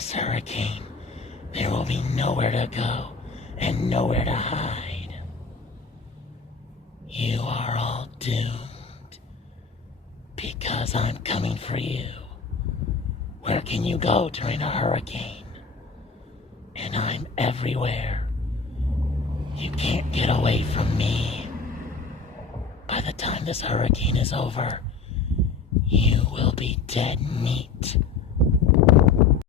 this hurricane, there will be nowhere to go and nowhere to hide. You are all doomed because I'm coming for you. Where can you go during a hurricane? And I'm everywhere. You can't get away from me. By the time this hurricane is over, you will be dead meat.